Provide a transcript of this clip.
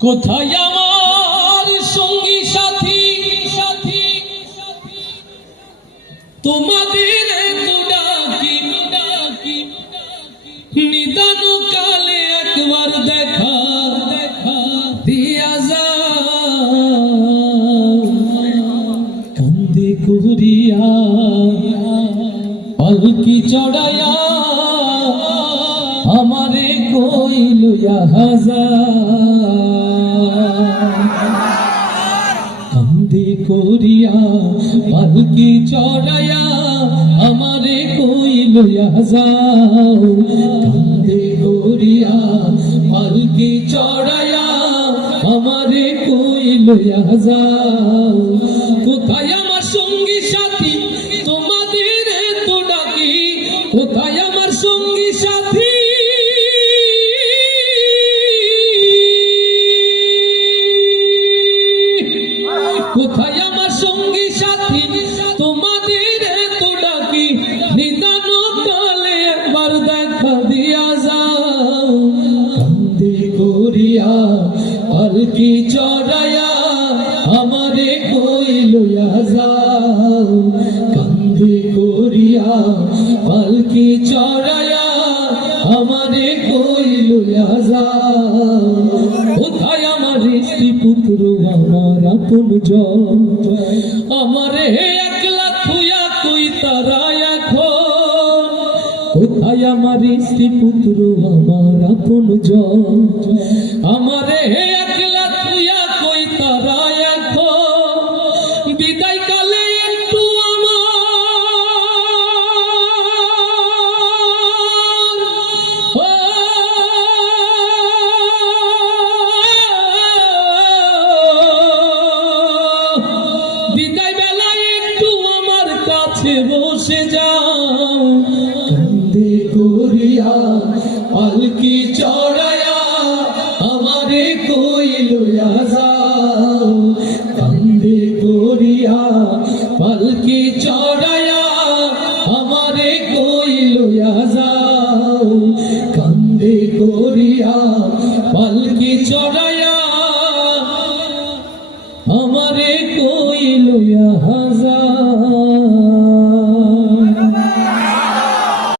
কোথায় আমার সঙ্গী সাথী সাথী তোমাদের এত ডাকি ডাকি নিদান কালে একবার দেখা দেখা দিয়া যাও কান্দে করিয়া পালকি চড়াইয়া আমারে কইল কান্দে করিয়া পালকি চড়াইয়া আমারে কইল কান্দে করিয়া পালকি চড়াইয়া আমারে কইল কোথায় আমার সঙ্গী সাথী তোমাদের এত ডাকি কোথায় আমার সঙ্গী সাথী কোথায় আমার সঙ্গী সাথী তোমাদের এত ডাকি নিদান কালে একবার দেখা দিয়া যাও কান্দে করিয়া পালকি চড়াইয়া আমারে কইল যাও কান্দে করিয়া পালকি চড়াইয়া আমারে কইল যাও কোথায় আমার স্ত্রী পুত্র আমার আপন জন আমারে একলা থুইয়া কই তারা এখন কোথায় আমার স্ত্রী পুত্র আমার আপন জন আমারে একলা থুইয়া কই তারা এখন বিদায় কালে একটু বিদায় বেলায় একটু আমার কাছে বসে যাও কান্দে করিয়া পালকি চড়াইয়া আমারে কইল যাও কান্দে করিয়া পালকি চড়াইয়া আমারে কইল যাও কান্দে করিয়া পালকি চড়াইয়া